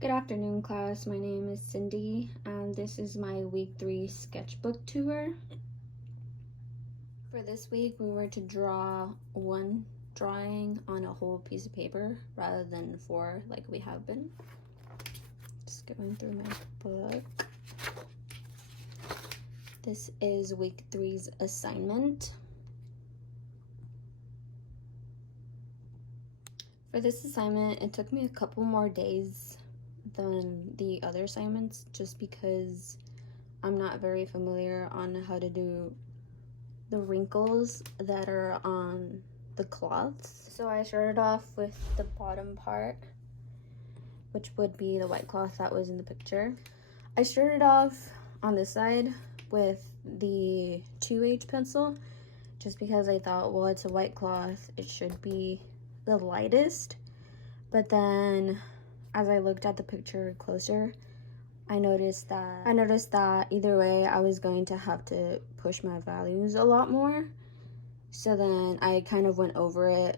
Good afternoon, class. My name is Cindy, and this is my week 3 sketchbook tour. For this week, we were to draw one drawing on a whole piece of paper rather than 4 like we have been. Just going through my book. This is week 3's assignment. For this assignment, it took me a couple more days than the other assignments just because I'm not very familiar on how to do the wrinkles that are on the cloths. So I started off with the bottom part, which would be the white cloth that was in the picture. I started off on this side with the 2H pencil just because I thought, well, it's a white cloth, it should be the lightest. But then as I looked at the picture closer, I noticed that either way I was going to have to push my values a lot more. So then I kind of went over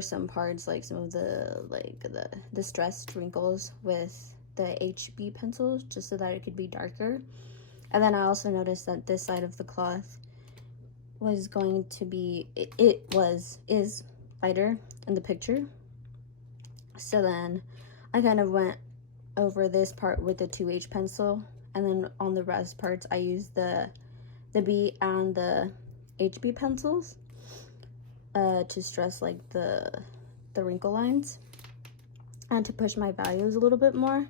some parts, like some of the stressed wrinkles with the HB pencils, just so that it could be darker. And then I also noticed that this side of the cloth was going to be, is lighter in the picture. So then I kind of went over this part with the 2H pencil, and then on the rest parts I used the B and the HB pencils to stress like the wrinkle lines and to push my values a little bit more,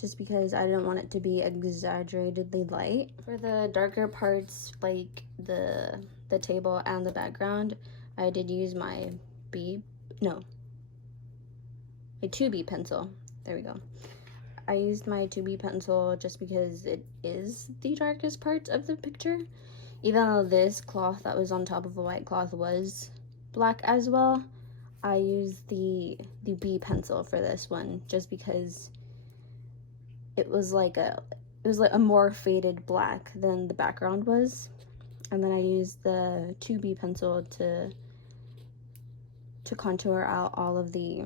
just because I didn't want it to be exaggeratedly light. For the darker parts, like the table and the background, I did use my 2B pencil. There we go. I used my 2B pencil just because it is the darkest part of the picture. Even though this cloth that was on top of a white cloth was black as well, I used the B pencil for this one just because it was like a more faded black than the background was. And then I used the 2B pencil to contour out all of the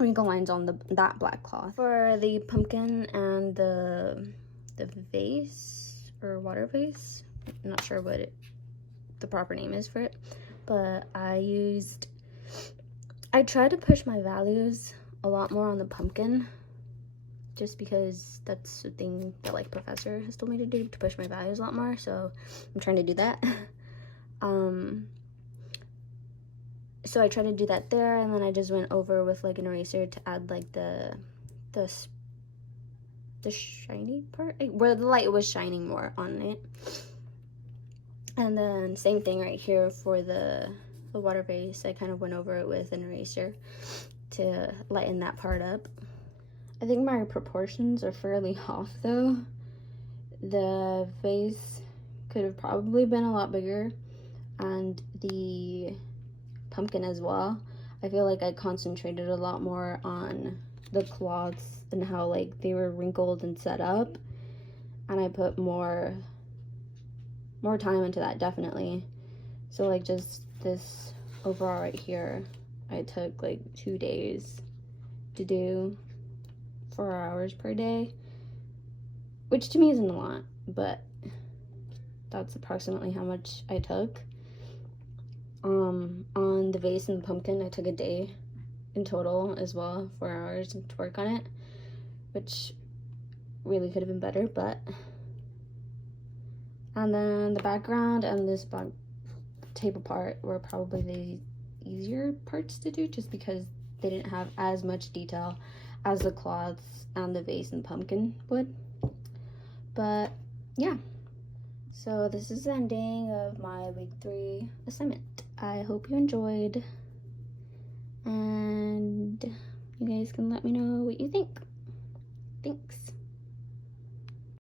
wrinkle lines on that black cloth. For the pumpkin and the vase or water vase, I'm not sure what the proper name is for it, but I tried to push my values a lot more on the pumpkin just because that's the thing that like professor has told me to do, to push my values a lot more, so I'm trying to do that. So I tried to do that there, and then I just went over with like an eraser to add like the shiny part, where the light was shining more on it. And then same thing right here for the water vase. I kind of went over it with an eraser to lighten that part up. I think my proportions are fairly off though. The vase could have probably been a lot bigger, and the pumpkin as well. I feel like I concentrated a lot more on the cloths and how like they were wrinkled and set up, and I put more time into that, definitely. So like just this overall right here, I took like 2 days to do, 4 hours per day, which to me isn't a lot, but that's approximately how much I took. On the vase and the pumpkin, I took a day in total as well, 4 hours to work on it, which really could have been better, but. And then the background and this back table part were probably the easier parts to do just because they didn't have as much detail as the cloths and the vase and pumpkin would. But yeah. So this is the ending of my week 3 assignment. I hope you enjoyed, and you guys can let me know what you think. Thanks.